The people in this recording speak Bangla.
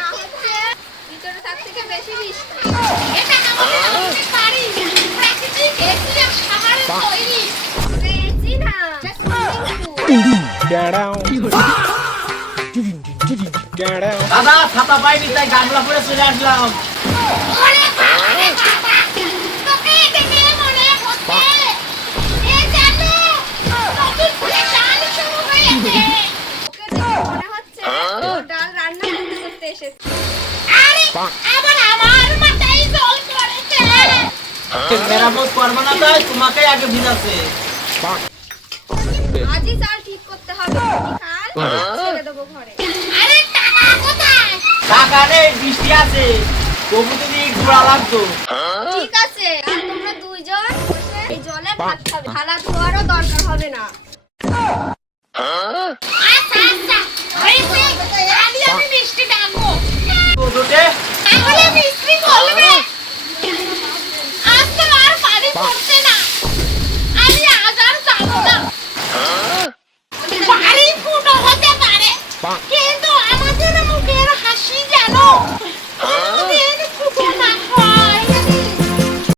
না হচ্ছে ভিতরে থাক থেকে বেশি বৃষ্টি। এটা আমাদের বাড়ি প্রাকৃতিক এসি আর খাবারের তৈরি। এসি না দাদা ছাতা পাইনি তাই গামলা পরে চলে আসলাম। ওরে বাবারে বাবা, তোকে দেখে মনে হচ্ছে এ জানো নতুন করে ডাল শুরু হয়েছে। ওকে দেখে মনে হচ্ছে ও ডাল রান্না করতে এসেছে। আরে আবার আমার মাথায় জল পড়েছে। মেরামত করবো না তাই তোমাকে আগে ভিজাছে। আজই চাল ঠিক করতে হবে, কাল ছেড়ে দেবো ঘরে। আরে টাকা কোথায়? টাকা নেই, বৃষ্টি আছে, তবু যদি ঘোরা লাগতো। ঠিক আছে, আর তোমরা দুইজন বসে এই জলে ভাত খাবে, থালা ধোয়ারও দরকার হবে না। আচ্ছা আচ্ছা, হয়েছে, আমি মিষ্টি ডাকবো। দুটোতে তাহলে মিষ্টি বলবে আজ তো আর পানি পড়ছে না, আমি আজ আর যাবো না। বাড়ি ফুটো হতে পারে, কিন্তু আমাদের মুখের হাসি যেন